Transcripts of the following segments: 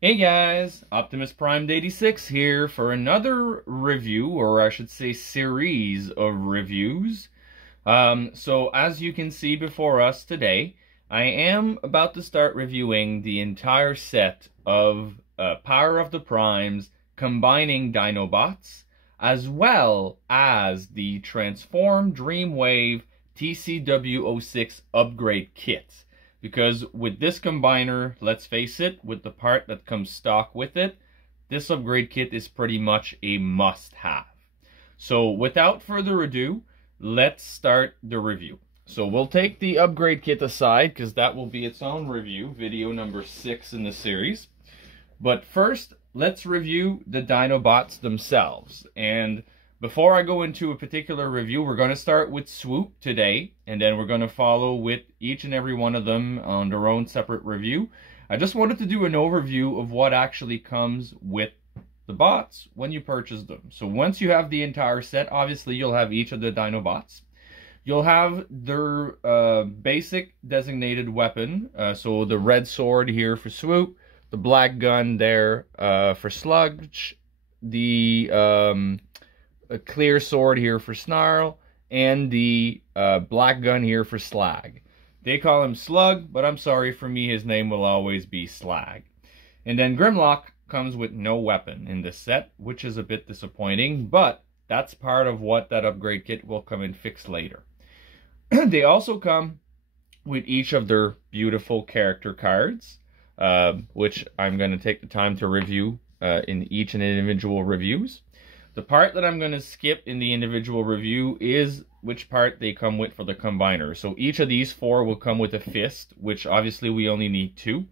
Hey guys, Optimus Prime 86 here for another review, or I should say series of reviews. So as you can see before us today, I am about to start reviewing the entire set of Power of the Primes combining Dinobots, as well as the Transform Dreamwave TCW-06 Upgrade kit. Because with this combiner, let's face it, with the part that comes stock with it, this upgrade kit is pretty much a must-have. So without further ado, let's start the review. So we'll take the upgrade kit aside, because that will be its own review, video number 6 in the series. But first, let's review the Dinobots themselves. And before I go into a particular review, we're going to start with Swoop today, and then we're going to follow with each and every one of them on their own separate review. I just wanted to do an overview of what actually comes with the bots when you purchase them. So once you have the entire set, obviously you'll have each of the Dinobots. You'll have their basic designated weapon, so the red sword here for Swoop, the black gun there for Sludge, the a clear sword here for Snarl, and the black gun here for Slag. They call him Slug, but I'm sorry, for me his name will always be Slag. And then Grimlock comes with no weapon in this set, which is a bit disappointing, but that's part of what that upgrade kit will come and fix later. They also come with each of their beautiful character cards, which I'm going to take the time to review in each and individual reviews. The part that I'm going to skip in the individual review is which part they come with for the combiner. So each of these 4 will come with a fist, which obviously we only need 2.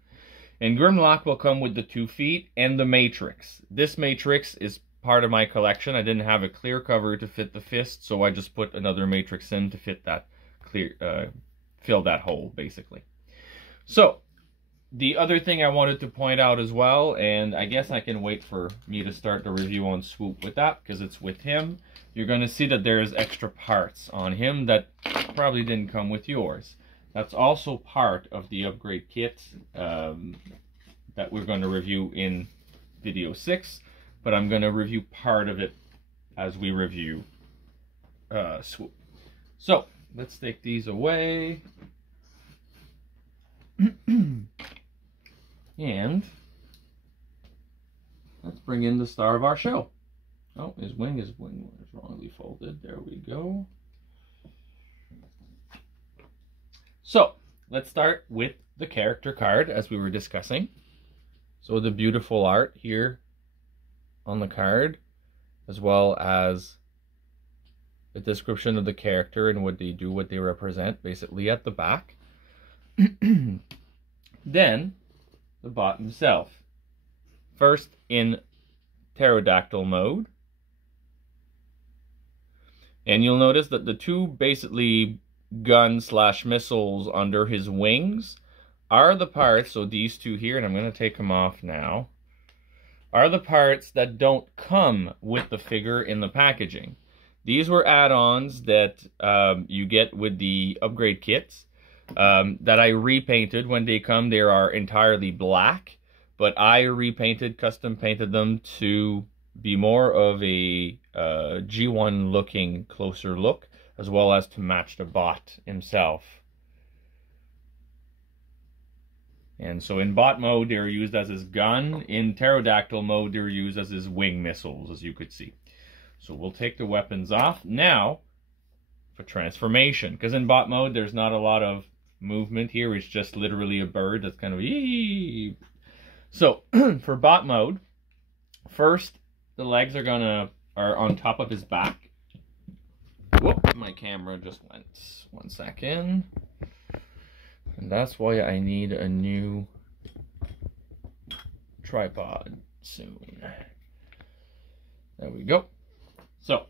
And Grimlock will come with the 2 feet and the Matrix. This Matrix is part of my collection. I didn't have a clear cover to fit the fist, so I just put another Matrix in to fit that fill that hole, basically. So the other thing I wanted to point out as well, and I guess I can wait for me to start the review on Swoop with that, because it's with him. You're going to see that there's extra parts on him that probably didn't come with yours. That's also part of the upgrade kit that we're going to review in video 6, but I'm going to review part of it as we review Swoop. So let's take these away. And let's bring in the star of our show. Oh, his wing is wrongly folded. There we go. So let's start with the character card, as we were discussing. So the beautiful art here on the card, as well as the description of the character and what they do, what they represent, basically at the back. Then the bot himself. First in pterodactyl mode. And you'll notice that the 2 basically gun/missiles under his wings are the parts, so these 2 here, and I'm going to take them off now, are the parts that don't come with the figure in the packaging. These were add-ons that you get with the upgrade kits. That I repainted. When they come, they are entirely black, but I repainted, custom painted them to be more of a G1 looking, closer look, as well as to match the bot himself. And so in bot mode, they're used as his gun. In pterodactyl mode, they're used as his wing missiles, as you could see. So we'll take the weapons off. Now, for transformation, because in bot mode, there's not a lot of movement here. It's just literally a bird that's kind of ee. So for bot mode, first the legs are on top of his back. Whoop, my camera just went. 1 second. And that's why I need a new tripod soon. There we go. So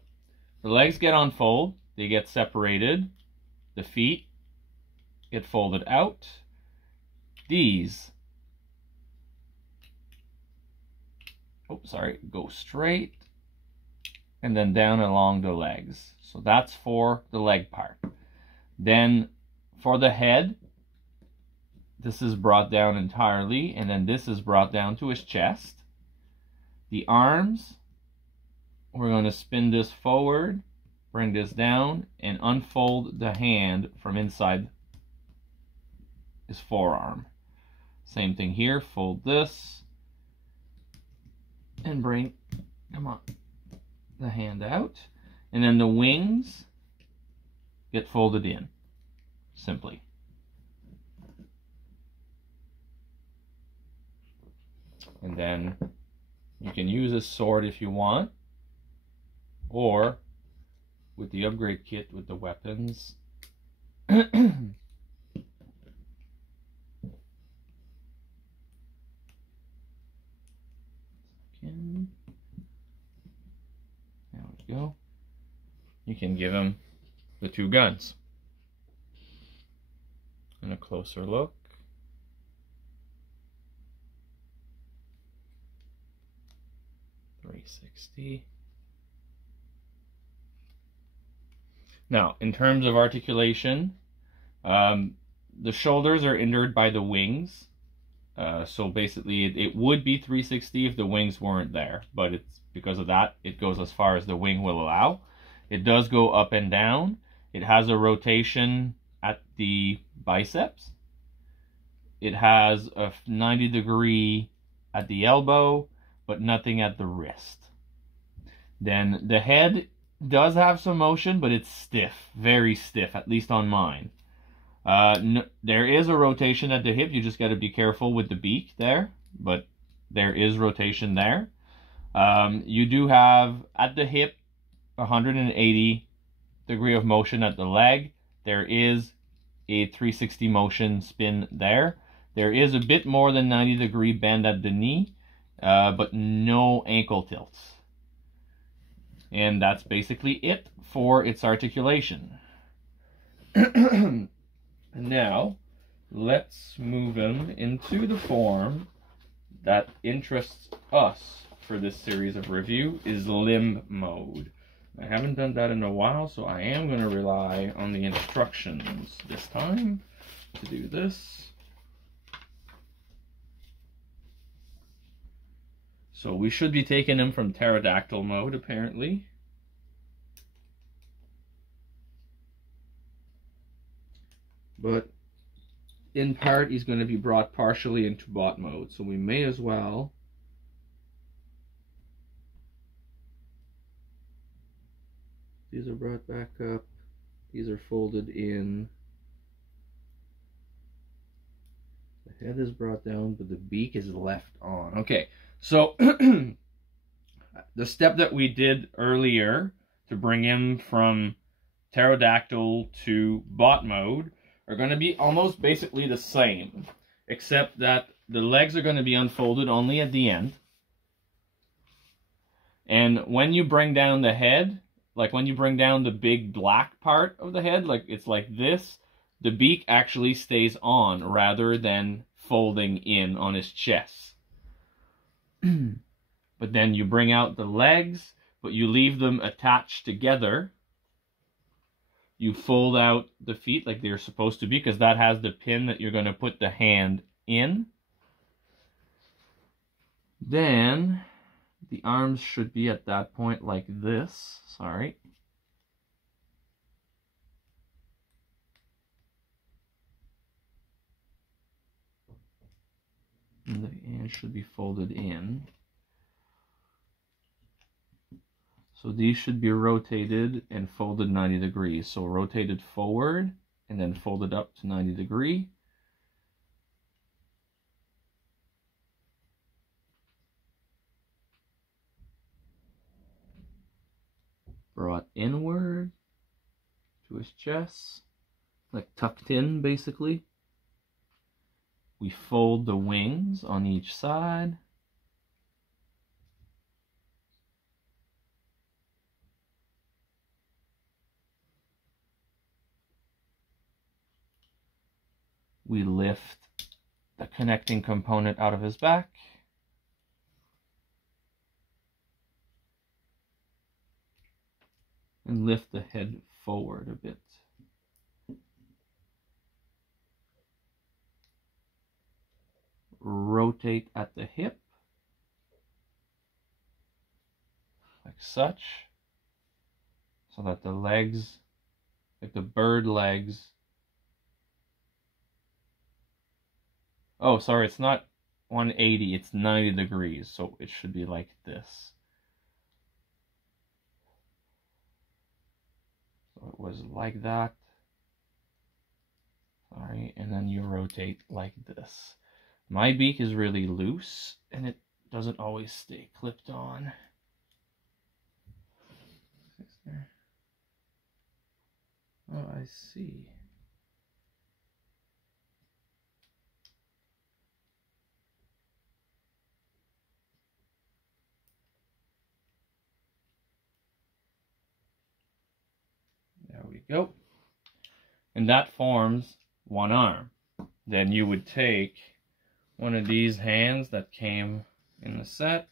the legs get on fold, they get separated, the feet get folded out. These, go straight and then down along the legs. So that's for the leg part. Then for the head, this is brought down entirely, and then this is brought down to his chest. The arms, we're going to spin this forward, bring this down, and unfold the hand from inside his forearm. Same thing here, fold this, and bring, come on, the hand out. And then the wings get folded in, simply. And then you can use a sword if you want, or with the upgrade kit with the weapons. There we go. You can give him the two guns. And a closer look. .360. Now, in terms of articulation, the shoulders are hindered by the wings. So basically, it would be 360 if the wings weren't there. But it's because of that, it goes as far as the wing will allow. It does go up and down. It has a rotation at the biceps. It has a 90-degree at the elbow, but nothing at the wrist. Then the head does have some motion, but it's stiff, very stiff, at least on mine. There is a rotation at the hip. You just got to be careful with the beak there, but there is rotation there. You do have at the hip 180 degree of motion at the leg. There is a 360 motion spin there. There is a bit more than 90-degree bend at the knee, but no ankle tilts. And that's basically it for its articulation. Now, let's move him into the form that interests us for this series of review, is limb mode. I haven't done that in a while, so I am going to rely on the instructions this time to do this. So we should be taking him from pterodactyl mode, apparently. But in part, he's going to be brought partially into bot mode, so we may as well these are brought back up, these are folded in, the head is brought down, but the beak is left on. Okay, so the step that we did earlier to bring him from pterodactyl to bot mode are going to be almost basically the same, except that the legs are going to be unfolded only at the end. And when you bring down the head, like when you bring down the big black part of the head, like it's like this, the beak actually stays on rather than folding in on his chest. But then you bring out the legs, but you leave them attached together. You fold out the feet like they're supposed to be, because that has the pin that you're going to put the hand in. Then the arms should be at that point like this. Sorry. And the hands should be folded in. So these should be rotated and folded 90 degrees. So rotated forward and then folded up to 90 degrees. Brought inward to his chest, like tucked in basically. We fold the wings on each side. We lift the connecting component out of his back. And lift the head forward a bit. rotate at the hip, like such, so that the legs, like the bird legs, oh, sorry, it's not 180, it's 90 degrees, so it should be like this. So it was like that. Sorry, and then you rotate like this. My beak is really loose, and it doesn't always stay clipped on. Oh, I see. There we go. And that forms one arm. Then you would take one of these hands that came in the set.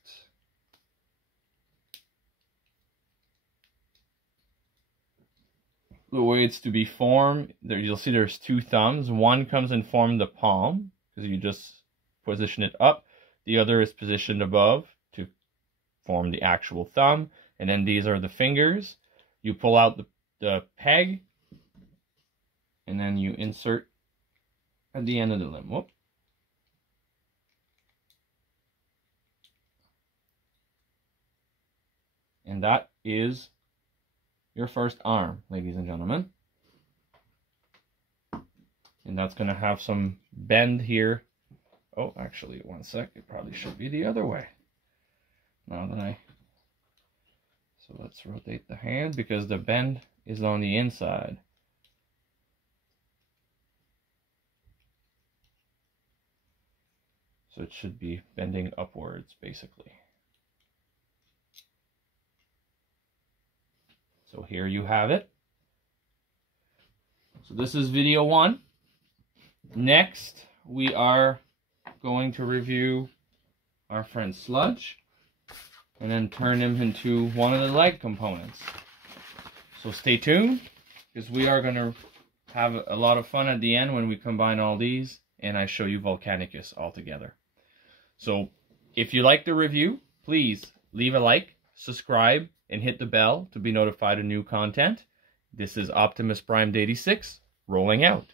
The way it's to be formed, there you'll see there's two thumbs. One comes and form the palm, because you just position it up. The other is positioned above to form the actual thumb. And then these are the fingers. You pull out the peg, and then you insert at the end of the limb. Whoop. And that is your first arm, ladies and gentlemen. And that's going to have some bend here. Oh, actually, one sec. It probably should be the other way. Now that so let's rotate the hand, because the bend is on the inside. So it should be bending upwards, basically. So here you have it. So this is video 1. Next, we are going to review our friend Sludge, and then turn him into one of the leg components. So stay tuned, because we are going to have a lot of fun at the end when we combine all these, and I show you Volcanicus all together. So if you like the review, please leave a like, subscribe, and hit the bell to be notified of new content. This is Optimus Prime 86 rolling out.